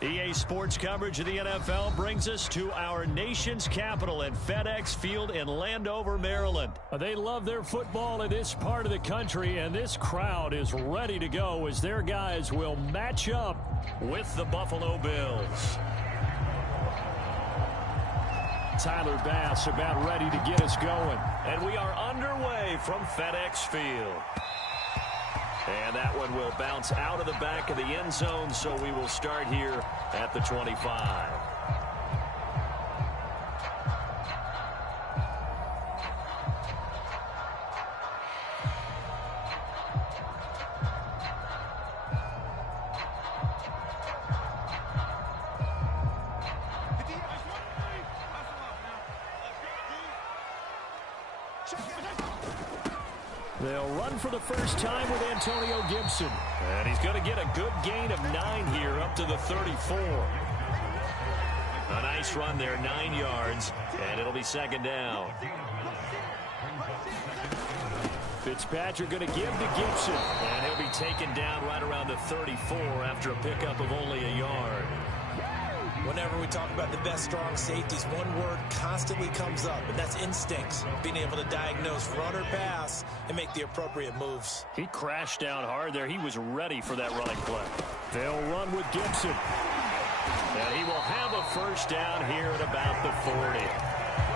EA Sports coverage of the NFL brings us to our nation's capital at FedEx Field in Landover, Maryland. They love their football in this part of the country, and this crowd is ready to go as their guys will match up with the Buffalo Bills. Tyler Bass about ready to get us going. And we are underway from FedEx Field. And that one will bounce out of the back of the end zone, so we will start here at the 25. They'll run for the first time with Antonio Gibson. And he's going to get a good gain of 9 here up to the 34. A nice run there, 9 yards, and it'll be second down. Fitzpatrick going to give to Gibson. And he'll be taken down right around the 34 after a pickup of only a yard. Whenever we talk about the best strong safeties, one word constantly comes up, and that's instincts. Being able to diagnose run or pass and make the appropriate moves. He crashed down hard there. He was ready for that running play. They'll run with Gibson. And he will have a first down here at about the 40.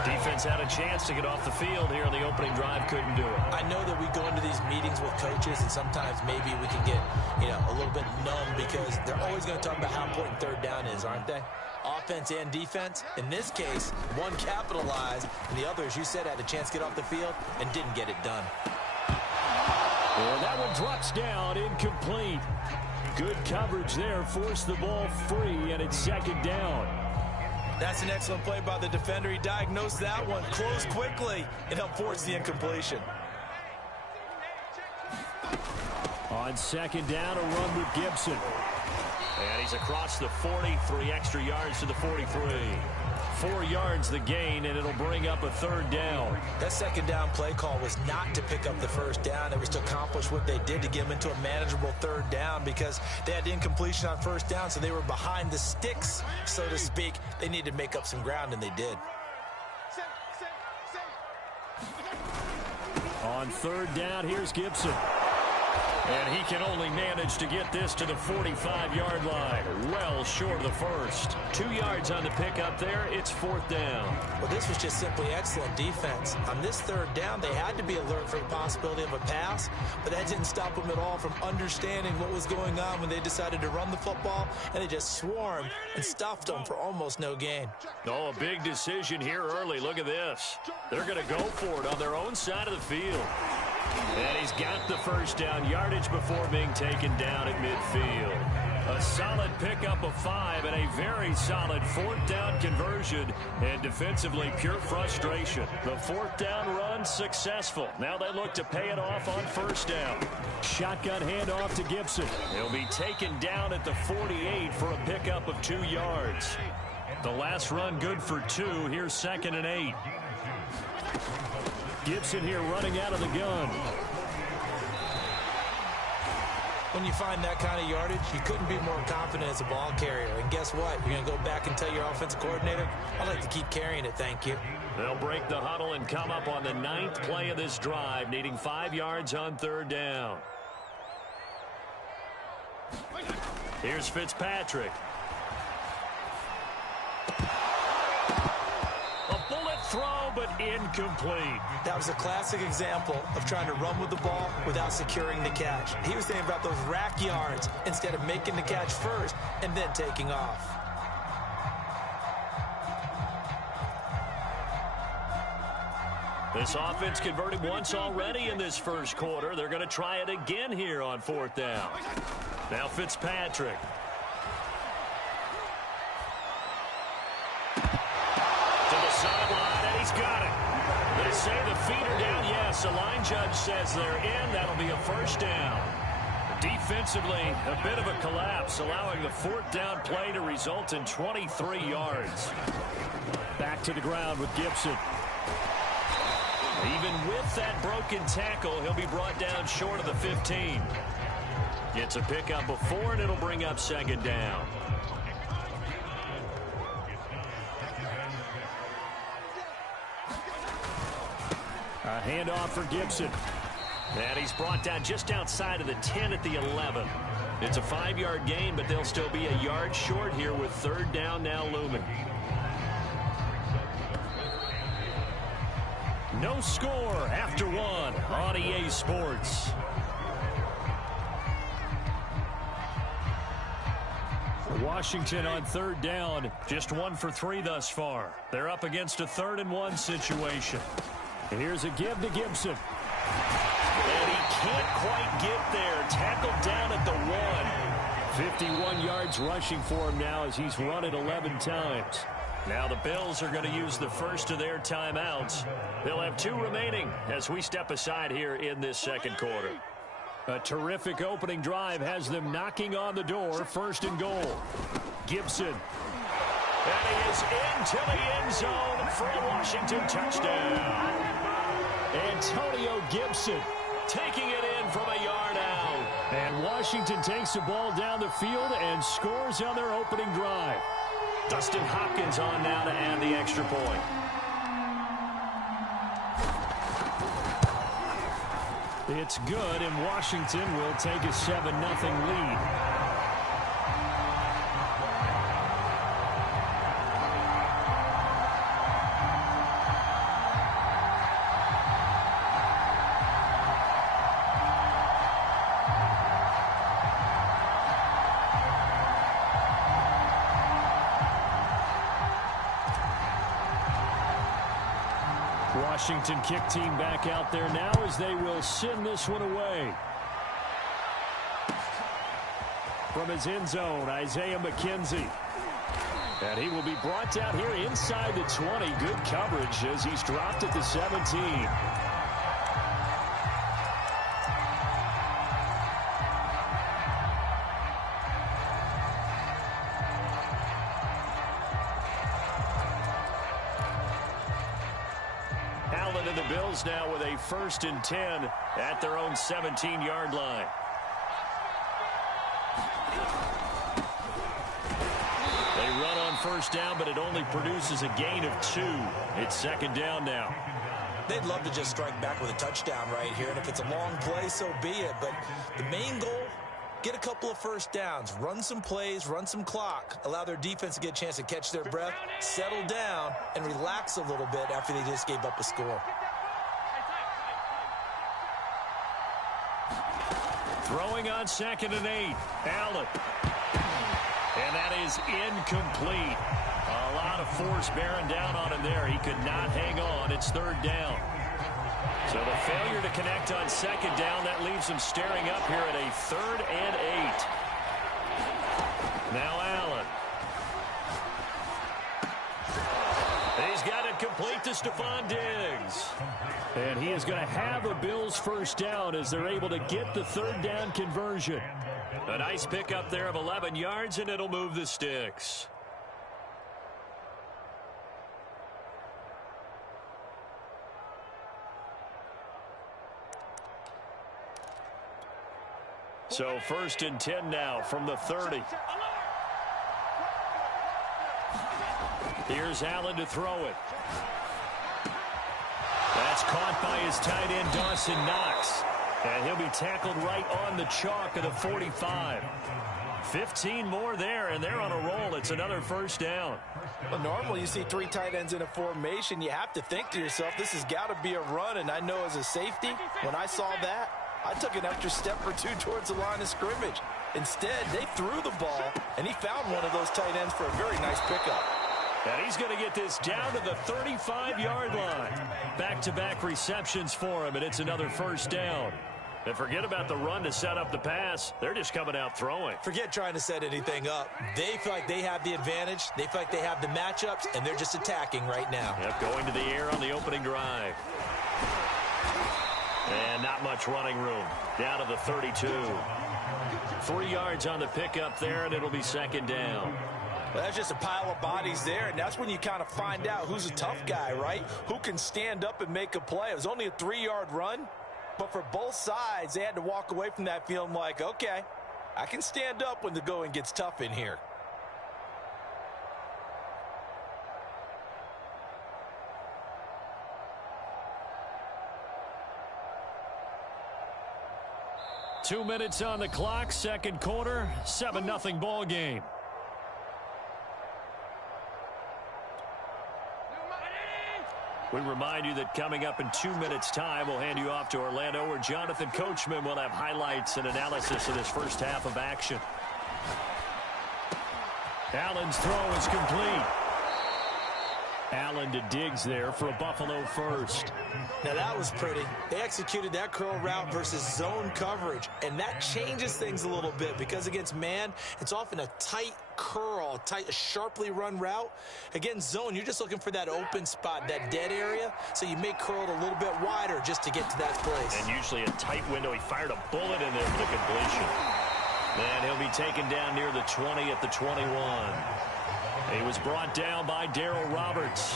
Defense had a chance to get off the field here on the opening drive, couldn't do it. I know that we go into these meetings with coaches, and sometimes maybe we can get, a little bit numb because they're always going to talk about how important third down is, aren't they? Offense and defense. In this case, one capitalized, and the other, as you said, had a chance to get off the field and didn't get it done. Well, that one drops down, incomplete. Good coverage there, forced the ball free, and it's second down. That's an excellent play by the defender. He diagnosed that one, closed quickly, and helped force the incompletion. On second down, a run with Gibson. And he's across the 40, 3 extra yards to the 43. 4 yards the gain, and it'll bring up a third down. That second down play call was not to pick up the first down. It was to accomplish what they did to get them into a manageable third down because they had incompletion on first down, so they were behind the sticks, so to speak. They needed to make up some ground, and they did. On third down, here's Gibson. And he can only manage to get this to the 45-yard line. Well short of the first. 2 yards on the pickup there. It's fourth down. Well, this was just simply excellent defense. On this third down, they had to be alert for the possibility of a pass, but that didn't stop them at all from understanding what was going on when they decided to run the football, and they just swarmed and stuffed them for almost no gain. Oh, a big decision here early. Look at this. They're going to go for it on their own side of the field. And he's got the first down, yardage before being taken down at midfield. A solid pickup of 5 and a very solid fourth down conversion. And defensively, pure frustration. The fourth down run successful. Now they look to pay it off on first down. Shotgun handoff to Gibson. He'll be taken down at the 48 for a pickup of 2 yards. The last run good for 2. Here's second and 8. Gibson here running out of the gun. When you find that kind of yardage, you couldn't be more confident as a ball carrier. And guess what? You're going to go back and tell your offensive coordinator, I'd like to keep carrying it, thank you. They'll break the huddle and come up on the 9th play of this drive, needing 5 yards on third down. Here's Fitzpatrick. Throw, but incomplete. That was a classic example of trying to run with the ball without securing the catch. He was thinking about those rack yards instead of making the catch first and then taking off. This offense converted once already in this first quarter. They're going to try it again here on fourth down. Now Fitzpatrick. Sideline, and he's got it. They say the feet are down. Yes, the line judge says they're in. That'll be a first down. Defensively, a bit of a collapse, allowing the fourth down play to result in 23 yards. Back to the ground with Gibson. Even with that broken tackle, he'll be brought down short of the 15. Gets a pickup of 4, and it'll bring up second down. handoff for Gibson. And he's brought down just outside of the 10 at the 11. It's a 5-yard gain, but they'll still be a yard short here with third down now looming. No score after one on EA Sports. Washington on third down, just 1 for 3 thus far. They're up against a 3rd-and-1 situation. And here's a give to Gibson. And he can't quite get there. Tackled down at the 1. 51 yards rushing for him now as he's run it 11 times. Now the Bills are going to use the first of their timeouts. They'll have 2 remaining as we step aside here in this second quarter. A terrific opening drive has them knocking on the door. 1st and goal. Gibson. And he is into the end zone for a Washington touchdown. Antonio Gibson taking it in from a yard out. And Washington takes the ball down the field and scores on their opening drive. Dustin Hopkins on now to add the extra point. It's good, and Washington will take a 7-0 lead. Washington kick team back out there now as they will send this one away. From his end zone, Isaiah McKenzie. And he will be brought down here inside the 20. Good coverage as he's dropped at the 17. And the Bills now with a 1st and 10 at their own 17-yard line. They run on 1st down, but it only produces a gain of 2. It's 2nd down now. They'd love to just strike back with a touchdown right here, and if it's a long play, so be it. But the main goal, get a couple of 1st downs, run some plays, run some clock, allow their defense to get a chance to catch their breath, settle down, and relax a little bit after they just gave up a score. Throwing on 2nd and 8. Allen. And that is incomplete. A lot of force bearing down on him there. He could not hang on. It's 3rd down. So the failure to connect on 2nd down, that leaves him staring up here at a 3rd and 8. Now Allen. He's got it complete to Stephon Diggs. And he is going to have a Bills 1st down as they're able to get the 3rd down conversion. A nice pickup there of 11 yards, and it'll move the sticks. So 1st and 10 now from the 30. Here's Allen to throw it. That's caught by his tight end, Dawson Knox. And he'll be tackled right on the chalk of the 45. 15 more there, and they're on a roll. It's another 1st down. Well, normally you see 3 tight ends in a formation. You have to think to yourself, this has got to be a run. And I know as a safety, when I saw that, I took an extra step or 2 towards the line of scrimmage. Instead, they threw the ball, and he found one of those tight ends for a very nice pickup. And he's going to get this down to the 35-yard line. Back-to-back receptions for him, and it's another 1st down. And forget about the run to set up the pass. They're just coming out throwing. Forget trying to set anything up. They feel like they have the advantage. They feel like they have the matchups, and they're just attacking right now. Yep, going to the air on the opening drive. And not much running room. Down to the 32. 3 yards on the pickup there, and it'll be 2nd down. Well, that's just a pile of bodies there, and that's when you kind of find out who's a tough guy, right? Who can stand up and make a play. It was only a 3-yard run, but for both sides, they had to walk away from that feeling like, okay, I can stand up when the going gets tough in here. 2 minutes on the clock, second quarter, 7-0 ball game. We remind you that coming up in 2 minutes' time, we'll hand you off to Orlando, where Jonathan Coachman will have highlights and analysis of this first half of action. Allen's throw is complete. Allen to Diggs there for a Buffalo first. Now that was pretty. They executed that curl route versus zone coverage, and that changes things a little bit because against man, it's often a tight curl, a sharply run route. Against zone, you're just looking for that open spot, that dead area, so you may curl it a little bit wider just to get to that place. And usually a tight window. He fired a bullet in there for the completion. Then he'll be taken down near the 20 at the 21. He was brought down by Darryl Roberts.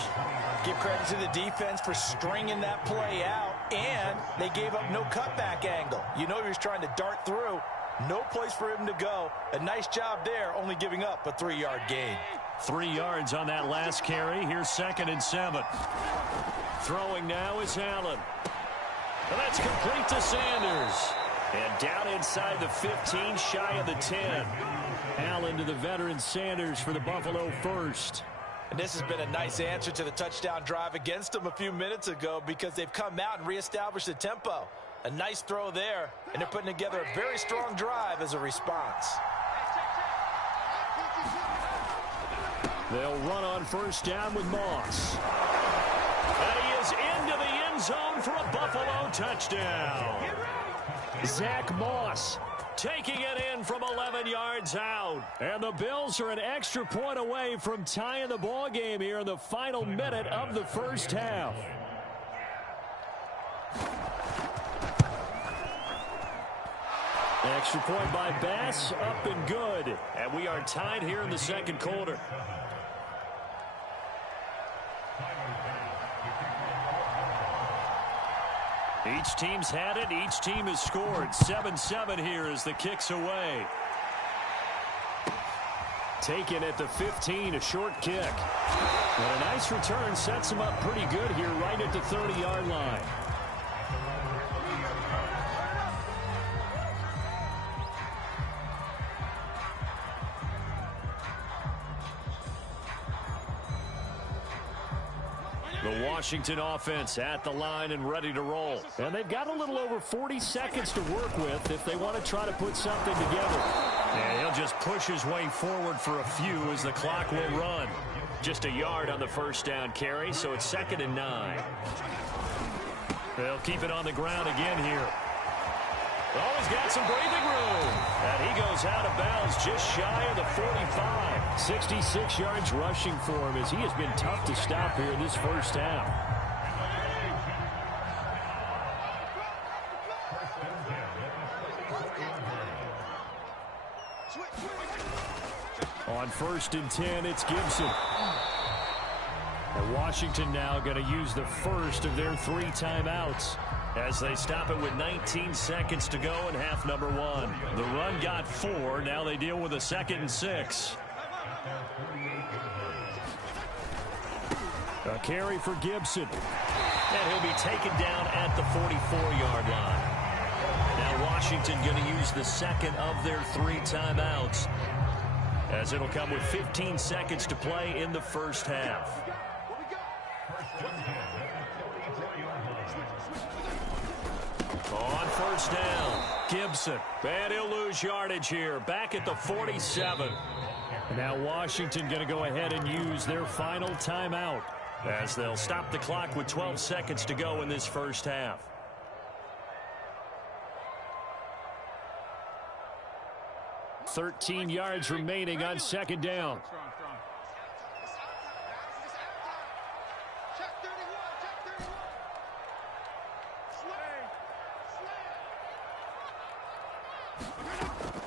Give credit to the defense for stringing that play out, and they gave up no cutback angle. You know he was trying to dart through. No place for him to go. A nice job there, only giving up a 3-yard gain. 3 yards on that last carry. Here's 2nd and 7. Throwing now is Allen. And that's complete to Sanders. And down inside the 15, shy of the 10. Allen to the veteran Sanders for the Buffalo first. And this has been a nice answer to the touchdown drive against them a few minutes ago because they've come out and reestablished the tempo. A nice throw there, and they're putting together a very strong drive as a response. They'll run on first down with Moss. And he is into the end zone for a Buffalo touchdown. Zach Moss taking it in from 11 yards out. And the Bills are an extra point away from tying the ball game here in the final minute of the first half. Extra point by Bass, up and good. And we are tied here in the second quarter. Each team's had it. Each team has scored. 7-7 here as the kick's away. Taken at the 15, a short kick. And a nice return sets him up pretty good here right at the 30-yard line. The Washington offense at the line and ready to roll. And they've got a little over 40 seconds to work with if they want to try to put something together. And he'll just push his way forward for a few as the clock will run. Just a yard on the first down carry, so it's 2nd and 9. They'll keep it on the ground again here. Oh, he's got some breathing room. And he goes out of bounds just shy of the 45. 66 yards rushing for him as he has been tough to stop here in this first half. On 1st and 10, it's Gibson. And Washington now going to use the first of their 3 timeouts as they stop it with 19 seconds to go in half number 1. The run got 4. Now they deal with a 2nd and 6. A carry for Gibson. And he'll be taken down at the 44-yard line. Now Washington going to use the 2nd of their 3 timeouts, as it'll come with 15 seconds to play in the first half. On first down, Gibson. And he'll lose yardage here, back at the 47. Now Washington going to go ahead and use their final timeout, as they'll stop the clock with 12 seconds to go in this first half. .13 yards remaining on 2nd down.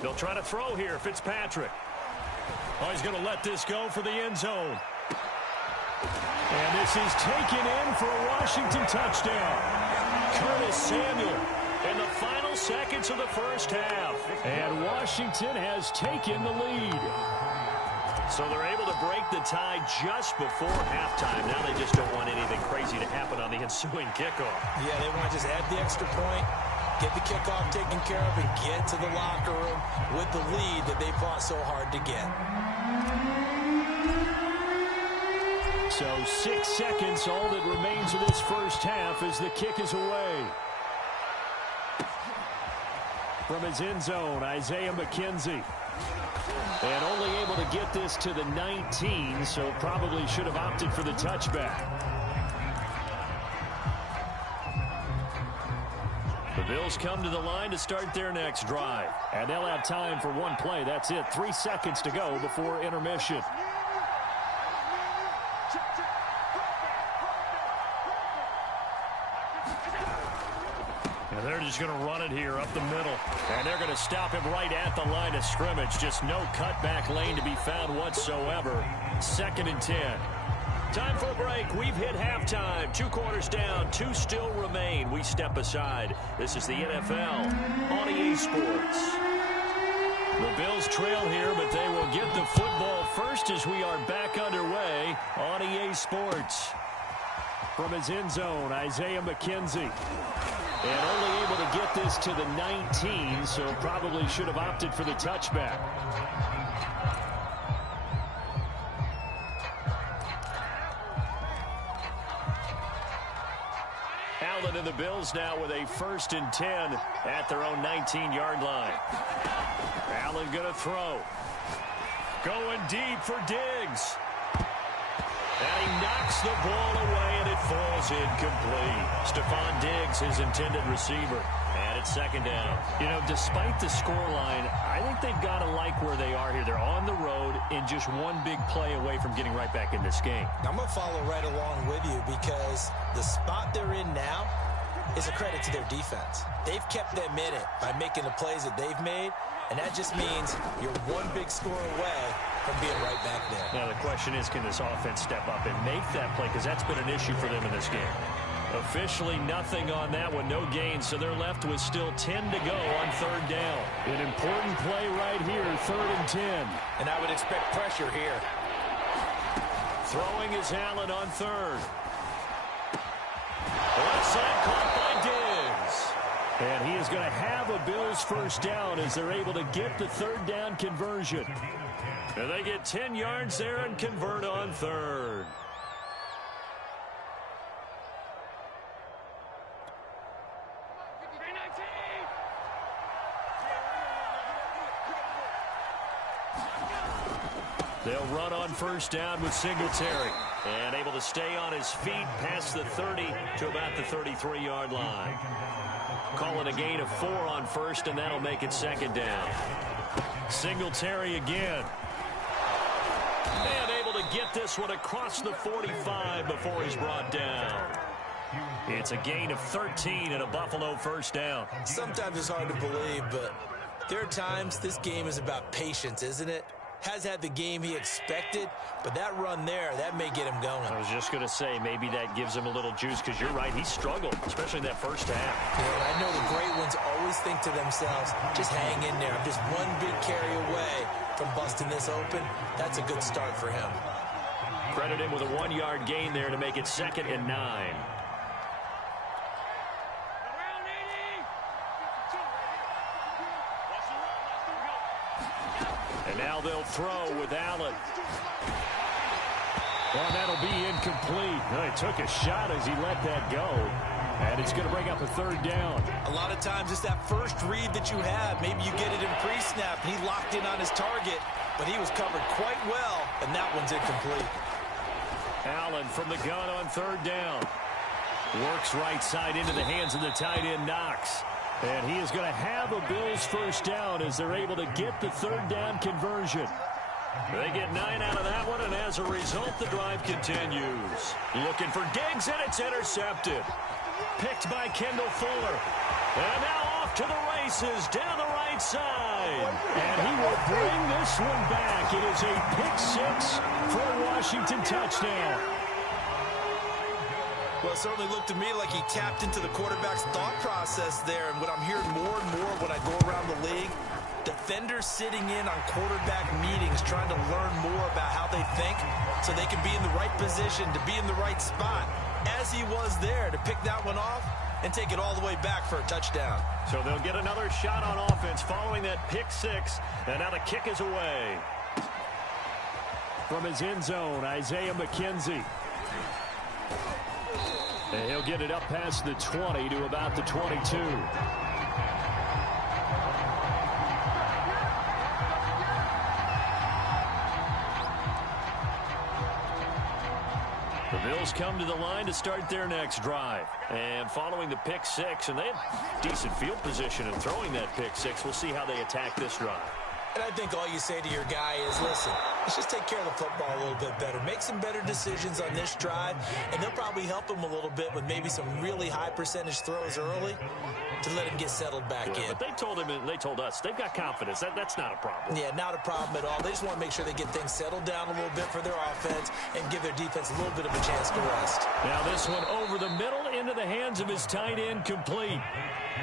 They'll try to throw here, Fitzpatrick. Oh, he's going to let this go for the end zone. And this is taken in for a Washington touchdown. Curtis Samuel in the final seconds of the first half. And Washington has taken the lead. So they're able to break the tie just before halftime. Now they just don't want anything crazy to happen on the ensuing kickoff. Yeah, they want to just add the extra point get the kickoff taken care of, and get to the locker room with the lead that they fought so hard to get. So 6 seconds, all that remains of this first half as the kick is away. From his end zone, Isaiah McKenzie. And only able to get this to the 19, so probably should have opted for the touchback. The Bills come to the line to start their next drive. And they'll have time for one play. That's it. 3 seconds to go before intermission. And they're just going to run it here up the middle. And they're going to stop him right at the line of scrimmage. Just no cutback lane to be found whatsoever. 2nd and 10. Time for a break. We've hit halftime. 2 quarters down. 2 still remain. We step aside. This is the NFL on EA Sports. The Bills trail here, but they will get the football first as we are back underway on EA Sports. From his end zone, Isaiah McKenzie. And only able to get this to the 19, so probably should have opted for the touchback. Allen and the Bills now with a 1st and 10 at their own 19-yard line. Allen going to throw. Going deep for Diggs. And he knocks the ball away, and it falls incomplete. Stephon Diggs, his intended receiver. And it's 2nd down. You know, despite the scoreline, I think they've got to like where they are here. They're on the road and just one big play away from getting right back in this game. I'm going to follow right along with you because the spot they're in now is a credit to their defense. They've kept them in it by making the plays that they've made, and that just means you're one big score away from being right back there. Now, the question is, can this offense step up and make that play? Because that's been an issue for them in this game. Officially nothing on that one, no gain, so they're left with still 10 to go on 3rd down. An important play right here, 3rd and 10. And I would expect pressure here. Throwing is Allen on 3rd. Left side caught by Diggs. And he is going to have a Bills 1st down as they're able to get the 3rd down conversion. And they get 10 yards there and convert on 3rd. They'll run on 1st down with Singletary. And able to stay on his feet past the 30 to about the 33-yard line. Call it a gain of 4 on 1st, and that'll make it 2nd down. Singletary again. And able to get this one across the 45 before he's brought down. It's a gain of 13 and a Buffalo 1st down. Sometimes it's hard to believe, but there are times this game is about patience, isn't it? Has had the game he expected, but that run there, that may get him going. I was just going to say, maybe that gives him a little juice, because you're right, he struggled, especially in that 1st half. Yeah, I know the great ones always think to themselves, just hang in there. I'm just one big carry away from busting this open. That's a good start for him. Credit him with a 1-yard gain there to make it 2nd and 9. And now they'll throw with Allen. Well, that'll be incomplete. No, he took a shot as he let that go. And it's going to bring up a 3rd down. A lot of times it's that first read that you have. Maybe you get it in pre-snap. He locked in on his target, but he was covered quite well, and that one's incomplete. Allen from the gun on 3rd down. Works right side into the hands of the tight end, Knox. And he is going to have a Bills 1st down as they're able to get the 3rd down conversion. They get 9 out of that one, and as a result, the drive continues. Looking for Diggs, and it's intercepted. Picked by Kendall Fuller. And now off to the races down the right side. And he will bring this one back. It is a pick-6 for a Washington touchdown. Well, it certainly looked to me like he tapped into the quarterback's thought process there. And what I'm hearing more and more when I go around the league, defenders sitting in on quarterback meetings trying to learn more about how they think so they can be in the right position, to be in the right spot. As he was there to pick that one off, and take it all the way back for a touchdown. So they'll get another shot on offense following that pick six, and now the kick is away. From his end zone, Isaiah McKenzie. And he'll get it up past the 20 to about the 22. The Bills come to the line to start their next drive. And following the pick six, and they have decent field position in throwing that pick six. We'll see how they attack this drive. And I think all you say to your guy is, listen, let's just take care of the football a little bit better. Make some better decisions on this drive, and they'll probably help him a little bit with maybe some really high percentage throws early to let him get settled back in. But they told him and they told us they've got confidence. That's not a problem. Yeah, not a problem at all. They just want to make sure they get things settled down a little bit for their offense and give their defense a little bit of a chance to rest. Now this one over the middle into the hands of his tight end, complete.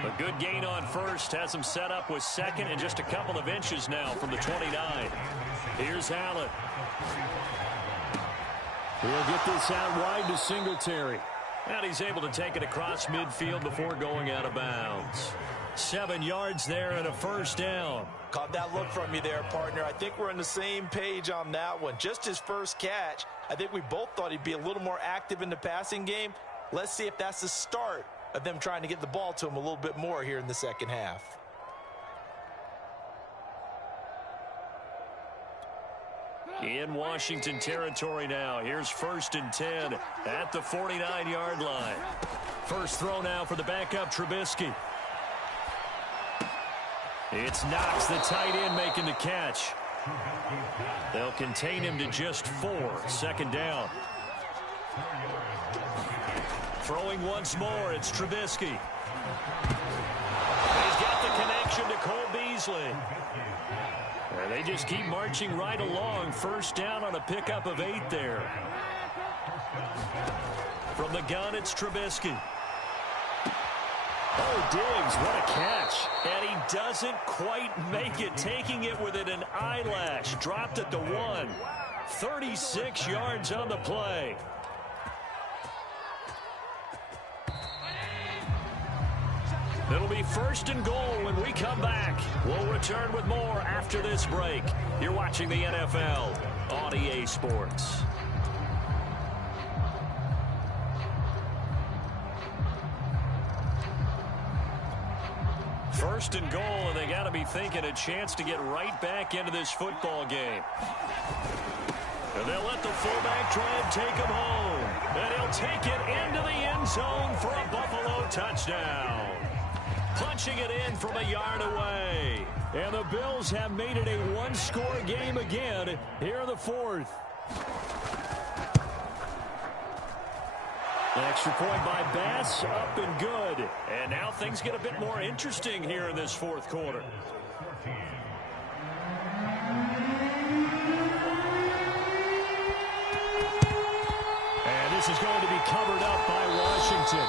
A good gain on first, has him set up with second and just a couple of inches now from the 29. Here's Allen. He'll get this out wide to Singletary. And he's able to take it across midfield before going out of bounds. 7 yards there and a first down. Caught that look from you there, partner. I think we're on the same page on that one. Just his first catch. I think we both thought he'd be a little more active in the passing game. Let's see if that's the start of them trying to get the ball to him a little bit more here in the second half. In Washington territory now. Here's 1st and 10 at the 49-yard line. First throw now for the backup Trubisky. It's Knox, the tight end, making the catch. They'll contain him to just 4. 2nd down. Throwing once more, it's Trubisky. He's got the connection to Cole Beasley. And they just keep marching right along. First down on a pickup of 8 there. From the gun, it's Trubisky. Oh, Diggs, what a catch. And he doesn't quite make it, taking it within an eyelash. Dropped at the 1. 36 yards on the play. It'll be 1st and goal when we come back. We'll return with more after this break. You're watching the NFL on EA Sports. First and goal, and they got to be thinking a chance to get right back into this football game. And they'll let the fullback try and take him home. And he'll take it into the end zone for a Buffalo touchdown. Punching it in from a yard away. And the Bills have made it a one-score game again here in the 4th. An extra point by Bass, up and good. And now things get a bit more interesting here in this 4th quarter. And this is going to be covered up by Washington.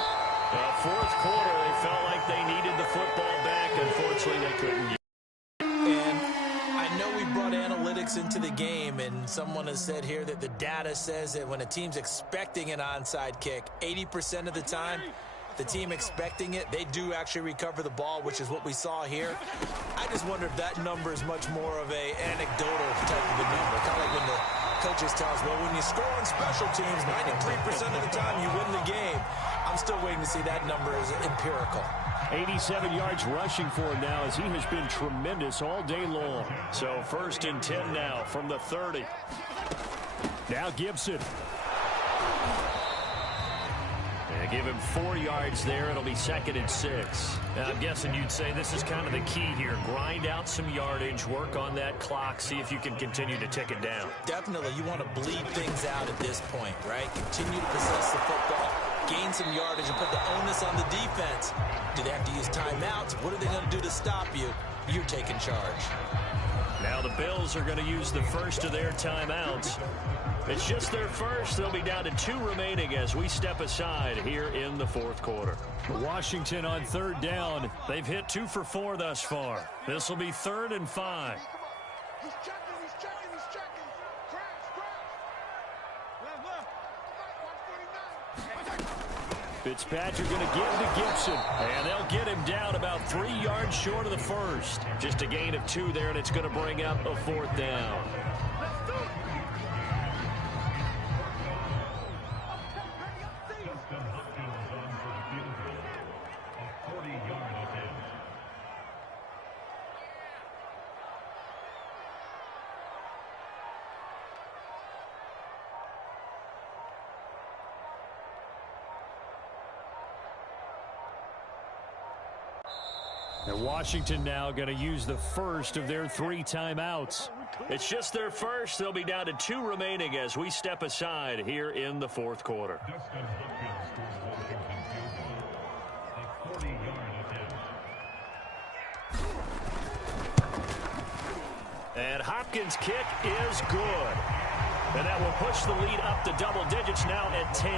4th quarter, they felt like they needed the football back. Unfortunately, they couldn't. And I know we brought analytics into the game, and someone has said here that the data says that when a team's expecting an onside kick, 80% of the time, the team expecting it, they do actually recover the ball, which is what we saw here. I just wonder if that number is much more of an anecdotal type of a number. Kind of like when the coaches tell us, well, when you score on special teams, 93% of the time you win the game. I'm still waiting to see that number as empirical. 87 yards rushing for him now as he has been tremendous all day long. So 1st and 10 now from the 30. Now Gibson. And give him 4 yards there. It'll be 2nd and 6. Now, I'm guessing you'd say this is kind of the key here. Grind out some yardage, work on that clock, see if you can continue to tick it down. Definitely. You want to bleed things out at this point, right? Continue to possess the football, gain some yardage, and put the onus on the defense. Do they have to use timeouts? What are they going to do to stop you? You're taking charge. Now the Bills are going to use the first of their timeouts. It's just their first. They'll be down to 2 remaining as we step aside here in the 4th quarter. Washington on 3rd down. They've hit 2 for 4 thus far. This will be 3rd and 5. He's checking. Crash. Left. Watch 49. Fitzpatrick going to give to Gibson. And they'll get him down about 3 yards short of the first. Just a gain of 2 there, and it's going to bring up a 4th down. And Washington now going to use the first of their 3 timeouts. It's just their first. They'll be down to 2 remaining as we step aside here in the 4th quarter. And Hopkins' kick is good. And that will push the lead up to double digits now at 10.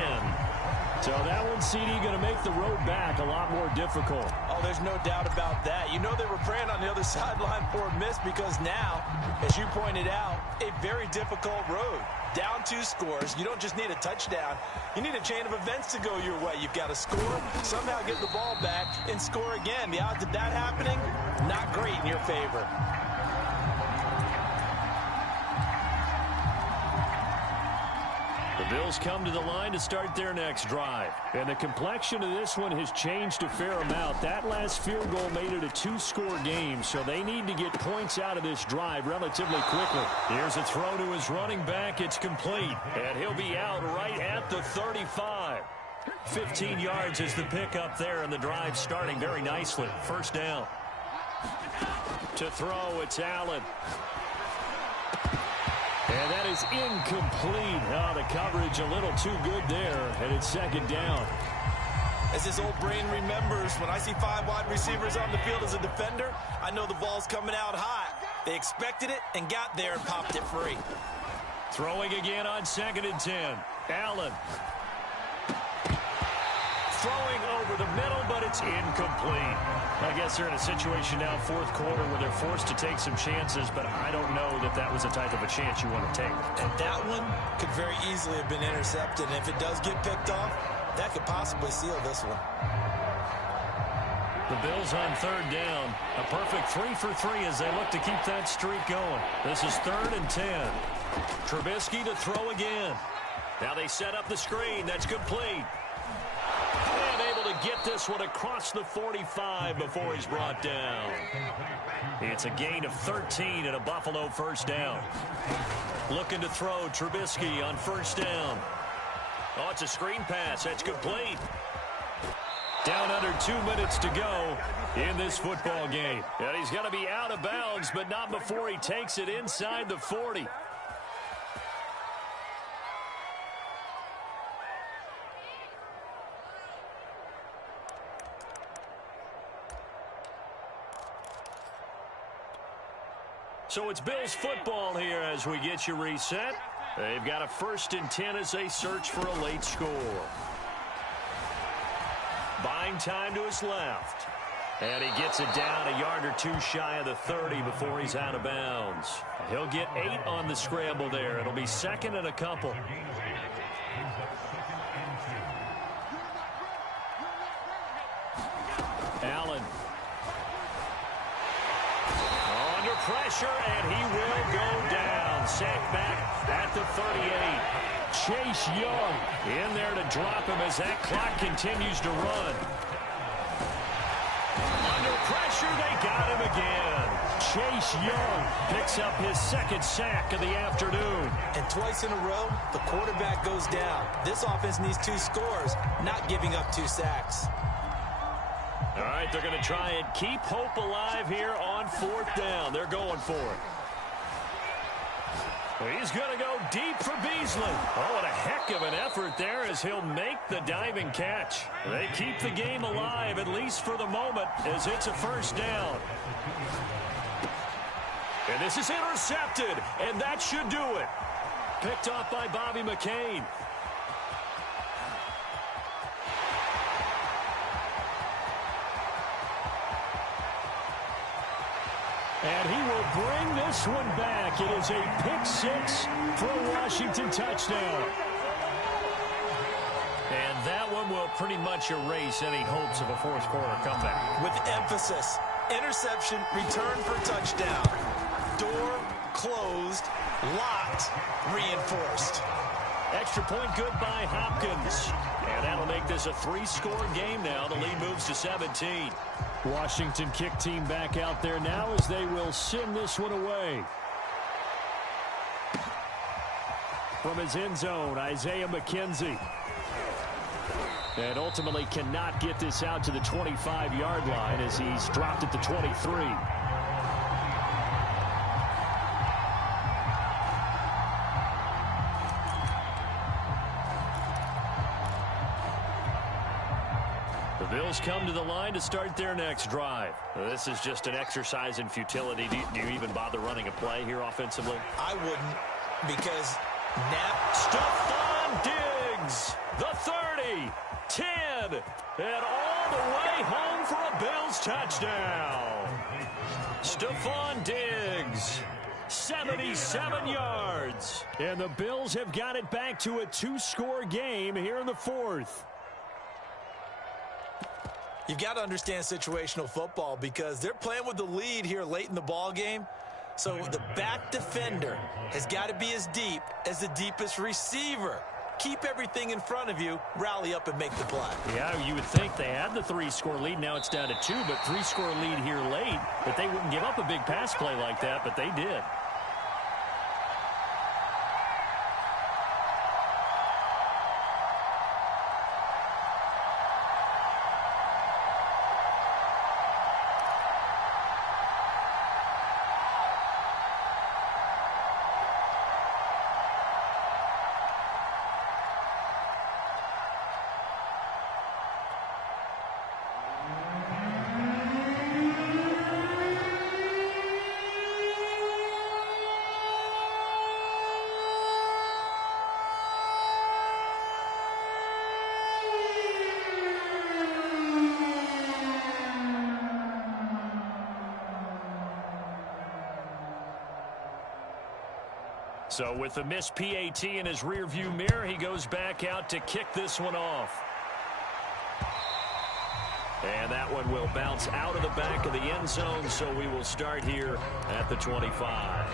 So that one, CD, going to make the road back a lot more difficult. Oh, there's no doubt about that. You know they were praying on the other sideline for a miss because now, as you pointed out, a very difficult road. Down 2 scores. You don't just need a touchdown. You need a chain of events to go your way. You've got to score, somehow get the ball back, and score again. The odds of that happening, not great in your favor. The Bills come to the line to start their next drive. And the complexion of this one has changed a fair amount. That last field goal made it a 2-score game, so they need to get points out of this drive relatively quickly. Here's a throw to his running back. It's complete. And he'll be out right at the 35. 15 yards is the pickup there, and the drive starting very nicely. First down. To throw, it's Allen. And that is incomplete. Oh, the coverage a little too good there, and it's 2nd down. As this old brain remembers, when I see 5 wide receivers on the field as a defender, I know the ball's coming out hot. They expected it and got there and popped it free. Throwing again on 2nd and 10. Allen. Throwing over the middle, but it's incomplete. I guess they're in a situation now, 4th quarter, where they're forced to take some chances, but I don't know that that was the type of a chance you want to take. And that one could very easily have been intercepted. And if it does get picked off, that could possibly seal this one. The Bills on 3rd down. A perfect 3 for 3 as they look to keep that streak going. This is 3rd and 10. Trubisky to throw again. Now they set up the screen. That's complete. And able to get this one across the 45 before he's brought down. It's a gain of 13 and a Buffalo first down. Looking to throw Trubisky on 1st down. Oh, it's a screen pass. That's complete. Down under 2 minutes to go in this football game. And he's going to be out of bounds, but not before he takes it inside the 40. So it's Bills football here as we get you reset. They've got a 1st and 10 as they search for a late score. Buying time to his left. And he gets it down a yard or 2 shy of the 30 before he's out of bounds. He'll get 8 on the scramble there. It'll be 2nd and a couple. Allen. Under pressure, and he will go down. Sacked back at the 38. Chase Young in there to drop him as that clock continues to run. Under pressure, they got him again. Chase Young picks up his 2nd sack of the afternoon. And twice in a row, the quarterback goes down. This offense needs 2 scores, not giving up 2 sacks. All right, they're going to try and keep hope alive here on 4th down. They're going for it. He's going to go deep for Beasley. Oh, what a heck of an effort there as he'll make the diving catch. They keep the game alive, at least for the moment, as it's a 1st down. And this is intercepted, and that should do it. Picked off by Bobby McCain. And he will bring this one back. It is a pick-6 for a Washington touchdown. And that one will pretty much erase any hopes of a fourth quarter comeback. With emphasis, interception, return for touchdown. Door closed, locked, reinforced. Extra point good by Hopkins. And that'll make this a 3-score game now. The lead moves to 17. Washington kick team back out there now as they will send this one away. From his end zone, Isaiah McKenzie. And ultimately cannot get this out to the 25-yard line as he's dropped at the 23. The Bills come to the line to start their next drive. This is just an exercise in futility. Do you even bother running a play here offensively? I wouldn't, because now Stephon Diggs, the 30, 10, and all the way home for a Bills touchdown. Stephon Diggs, 77 yards. And the Bills have got it back to a 2-score game here in the fourth. You've got to understand situational football because they're playing with the lead here late in the ball game. So the back defender has got to be as deep as the deepest receiver. Keep everything in front of you, rally up and make the play. Yeah, you would think they had the 3-score lead. Now it's down to 2, but 3-score lead here late. But they wouldn't give up a big pass play like that, but they did. So with the missed PAT in his rearview mirror, he goes back out to kick this one off. And that one will bounce out of the back of the end zone, so we will start here at the 25.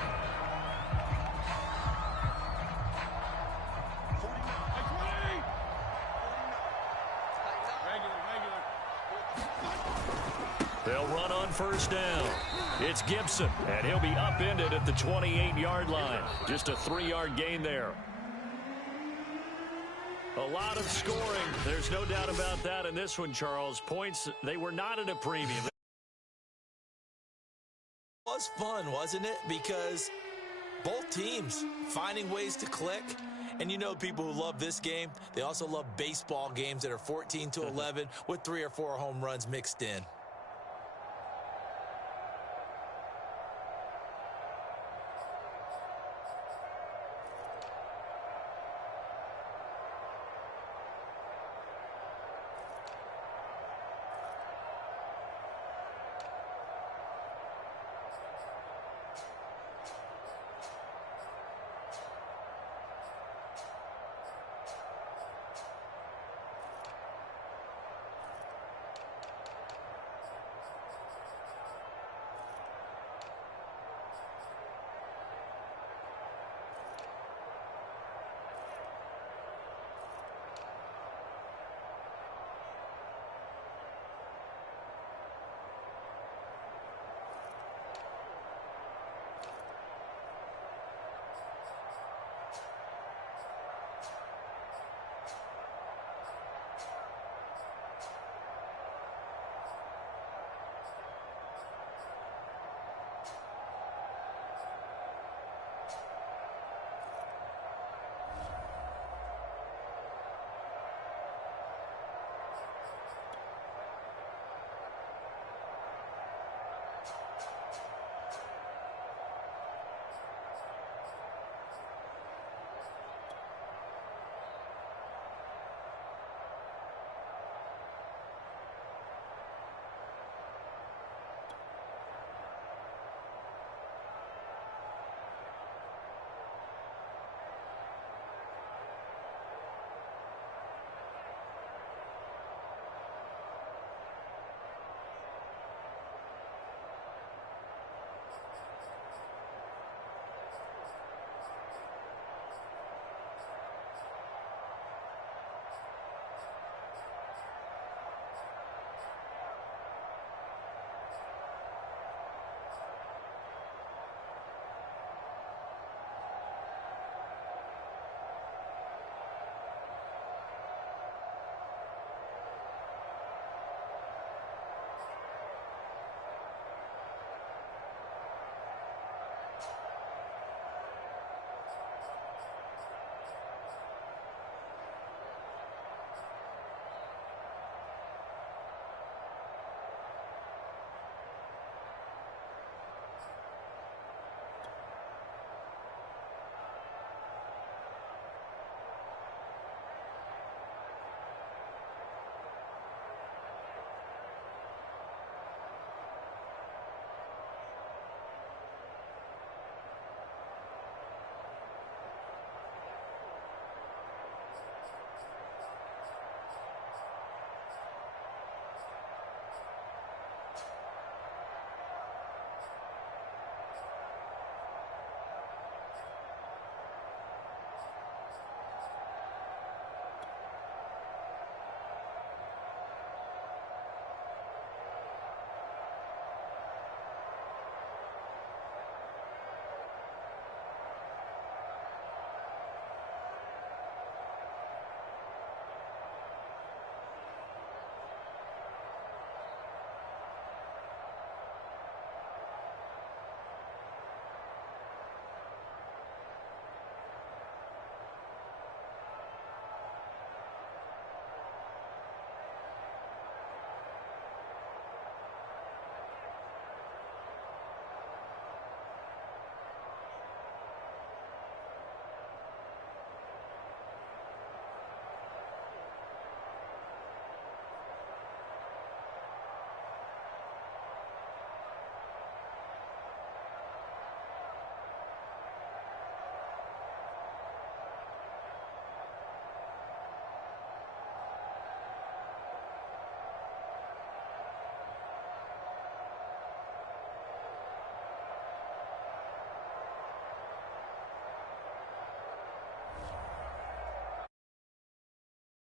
They'll run on first down. It's Gibson, and he'll be upended at the 28-yard line. Just a 3-yard gain there. A lot of scoring. There's no doubt about that in this one, Charles. Points, they were not at a premium. It was fun, wasn't it? Because both teams finding ways to click. And you know people who love this game, they also love baseball games that are 14-11 with 3 or 4 home runs mixed in.